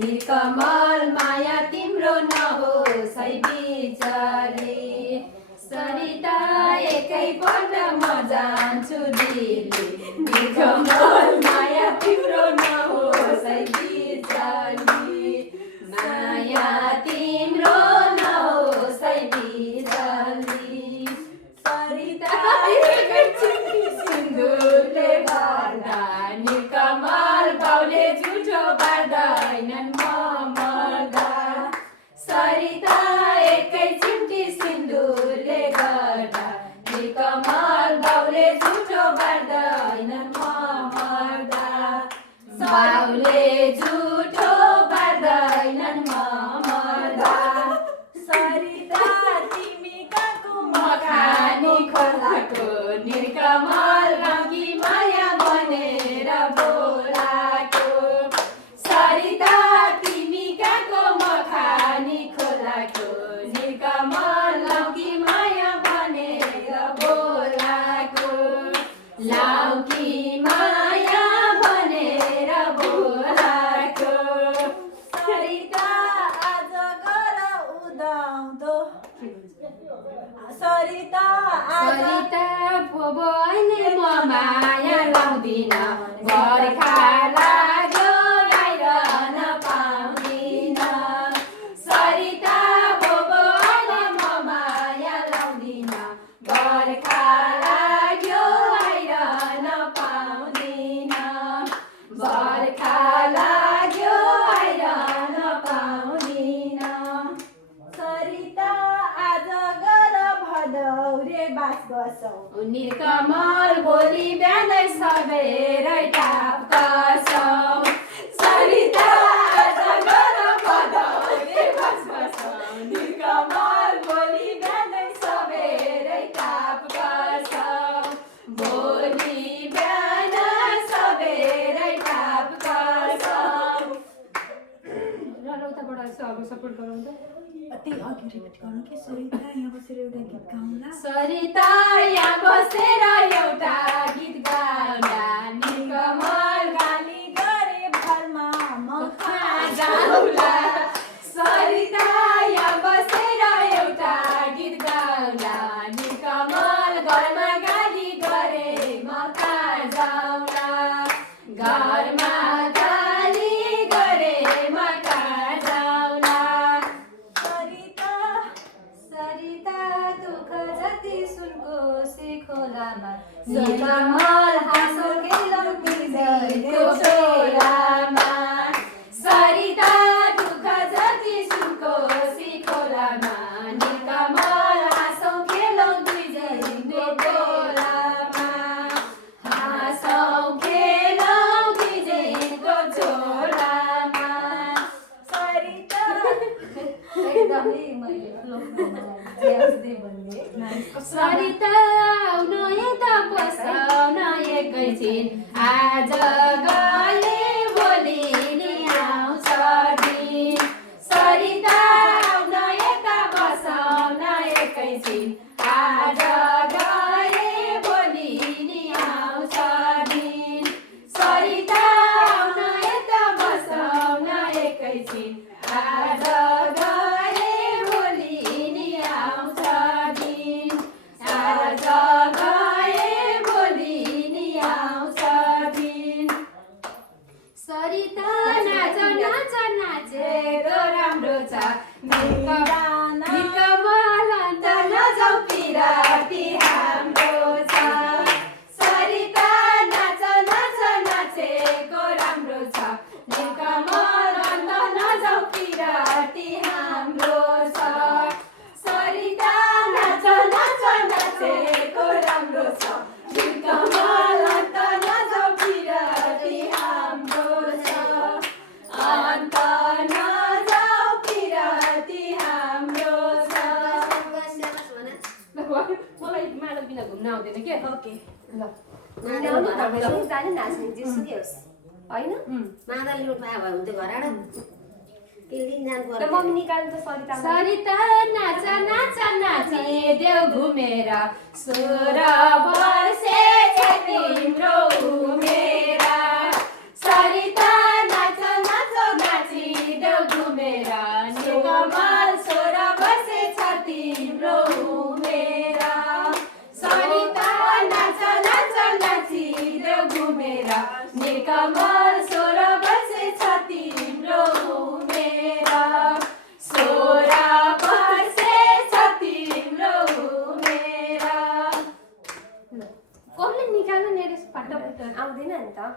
निकमल माया तिम्रो नहोस् है बिचारी सरिता एकैपल्ट म जान्छु दिल्ली निकमल माया तिम्रो नहोस् है बिचारी माया तिम्रो नहोस् है बिचारी सरिता सिन्दुरले भर्दा निकमल बाउले झुठो बार्दैनन् म मर्दा सरिता एकै चिम्टी सिन्दुरले गर्दा निकमल बाउले झुठो बार्दैनन् म मर्दा बाउले झुठो बार्दैनन् म मर्दा सरिता तिमी कहाँको म खानी खोलाको निकमल लगी माया भनेर बोलाको सरिता तिमी कहाँको म खानी खोलाको निकमल लगी माया भनेर बोलाको लाउकी माया भनेर बोलाको सरिता आज गर उदाउँदो सरिता अहिले म माया लाउँदिन बर्खा लाग्यो आइरहन पाउँदिन सरिता अहिले म माया लाउँदिन बर्खा लाग्यो आइरहन पाउँदिन बर्खा लाग्यो आइरहन पाउँदिन सरिता आज गर भदौरे बास बसौ निकमल भोलि बिहानै सबेरै टाप कसौ सरिता आज गर भदौरे बास बसौ निकमल भोलि बिहानै सबेरै टाप कसौ भोलि बिहान सबेरै टाप कसौ र उताबाट अब सपोर्ट गरौँ त त्यही अघि रिपिट गर्नु कि सरिता यहाँ बसेर एउटा गीत गाउँला सरिता यहाँ बसेर एउटा गीत गाउँला निकमल गाली गरे भरमा म कहाँ जाउँला सरिता यहाँ बसेर एउटा गीत गाउँला निकमल घरमा गाली गरे म कहाँ जाउँला घरमा गाली गरे म कहाँ जाउँला सरिता दुःख जति सुनको खोलामा निकमल हाँसो खेलो तिमीको छोरामा सरिता दुःख जति सुनको खोलामा निकमल हाँसो खेलो दुईजैको छोरामा हाँसो खेलो दुईजैको छोरामा सरिता एकदमै मैले सरिता आउन यता बसाउन एकैछिन आज गए भोलि नि आउँछ दिन सरिता आउन यता बसाउन एकैछिन आज गए भोलि नि आउँछ दिन सरिता आउन यता बसाउन एकैछिन आज गए भोलि नि आउँछ दिन आज गए भोलि नि आउँछ दिन सरिता नाच नाच नाचेको राम्रो छ निकमल अन्त नजाऊ पिराती हाम्रो छ सरिता नाच नाच नाचेको राम्रो छ निकमल अन्त नजाऊ पिराती हाम्रो छ सरिता नाच नाच नाचेको राम्रो छ निकमल अन्त नजाऊ पिराती हाम्रो छ अन्त नजाऊ पिराती हाम्रो छ मलाई माडल बिना घुम्न आउँदैन के ओके ल जाने नाच्ने जेसुकै होस् होइन मादल लुटमा भयो भने त घर आएर केही दिन जानु पर्यो मम्मी निकाल्नु त सरिता सरिता नाच नाच नाचे देउ घुमेर 16 वर्षे छ तिम्रो उमेर सरिता नाच नाच नाची आउँदैन नि त